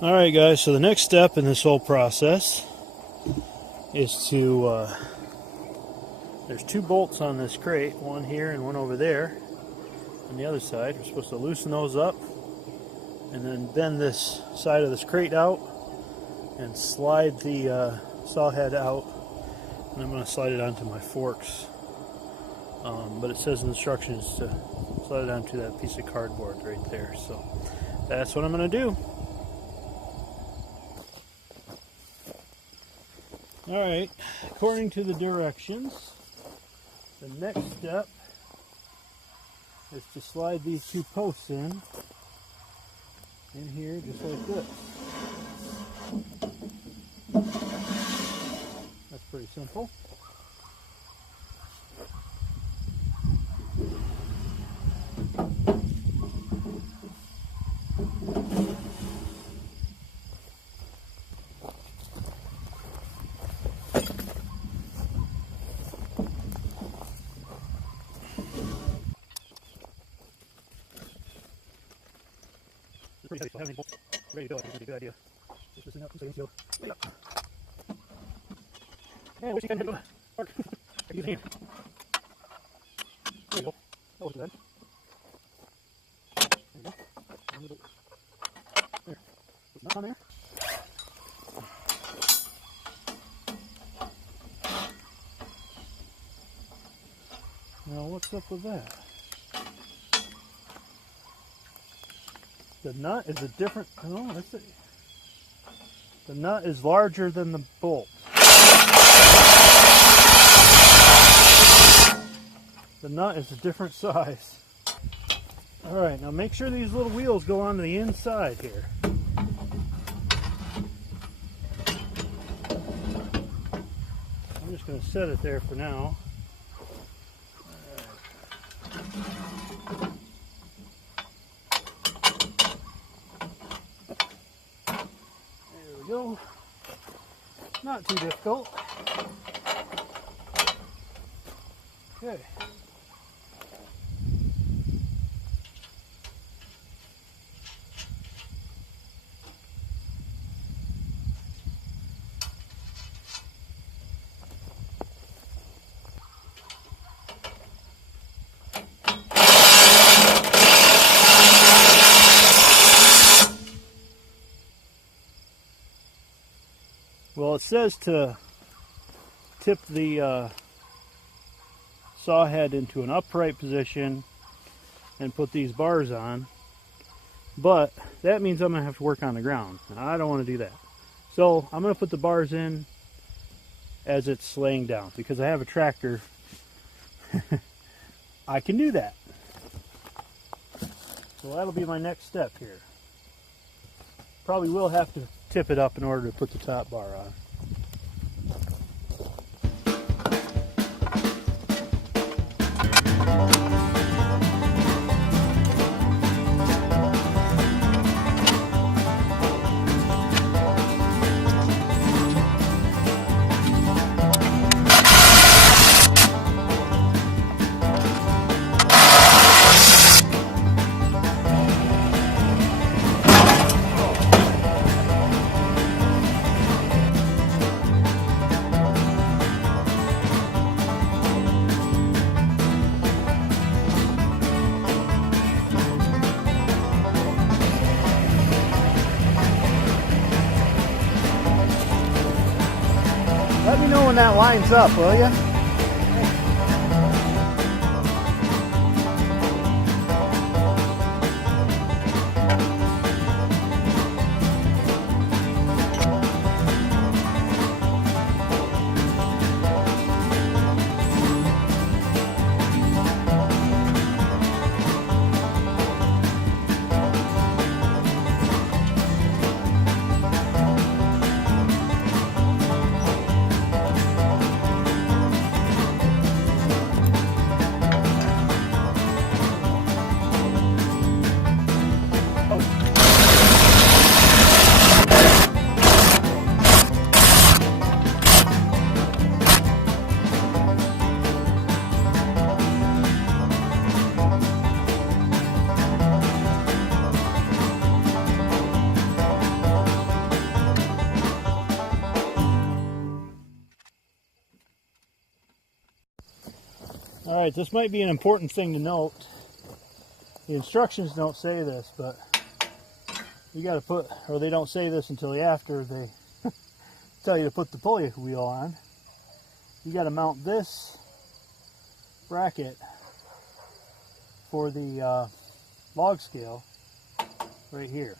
Alright guys, so the next step in this whole process is to, there's two bolts on this crate, one here and one over there on the other side. We're supposed to loosen those up and then bend this side of this crate out and slide the saw head out, and I'm going to slide it onto my forks. But it says in the instructions to slide it onto that piece of cardboard right there, so that's what I'm going to do. Alright, according to the directions, the next step is to slide these two posts in here just like this. That's pretty simple. Pretty heavy, so having bolts ready to go I think would be a good idea. Just listen up, so you can go. Yeah, I wish you could go. Park. I use hand. There you go. That wasn't bad. There you go. There. Put the nut on there. Now what's up with that? The nut is a different, oh, that's it. The nut is larger than the bolt. The nut is a different size. Alright, now make sure these little wheels go on the inside here. I'm just going to set it there for now. Go. Not too difficult. Okay. Well, it says to tip the saw head into an upright position and put these bars on, but that means I'm going to have to work on the ground. I don't want to do that. So I'm going to put the bars in as it's laying down, because I have a tractor. I can do that. So that'll be my next step here. Probably will have to tip it up in order to put the top bar on. Let me know when that lines up, will you? Alright, this might be an important thing to note. The instructions don't say this, but you got to put, or they don't say this until after they tell you to put the pulley wheel on. You got to mount this bracket for the log scale right here.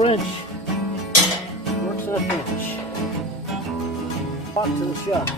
wrench works in a pinch. Walk to the shop.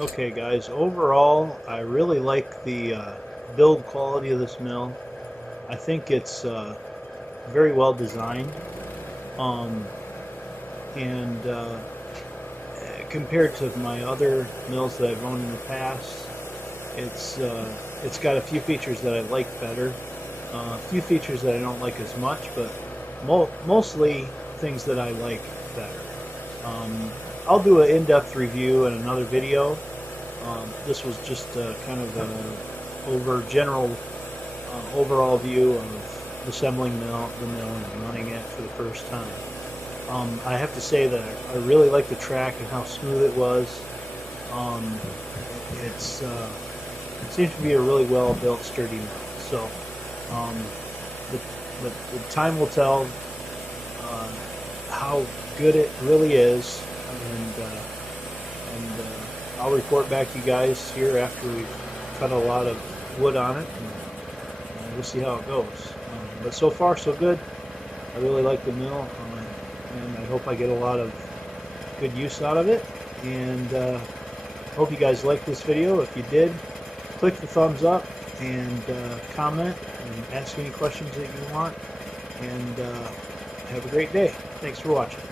Okay guys, overall I really like the build quality of this mill. I think it's very well designed, and compared to my other mills that I've owned in the past, it's got a few features that I like better, a few features that I don't like as much, but mostly things that I like better. I'll do an in-depth review in another video. This was just kind of an overall view of assembling the mill and running it for the first time. I have to say that I really like the track and how smooth it was. It seems to be a really well built, sturdy mill. So the time will tell how good it really is, and I'll report back to you guys here after we've cut a lot of wood on it, and we'll see how it goes. But so far so good. I really like the mill, and I hope I get a lot of good use out of it, and hope you guys liked this video. If you did, click the thumbs up and comment and ask any questions that you want, and have a great day. Thanks for watching.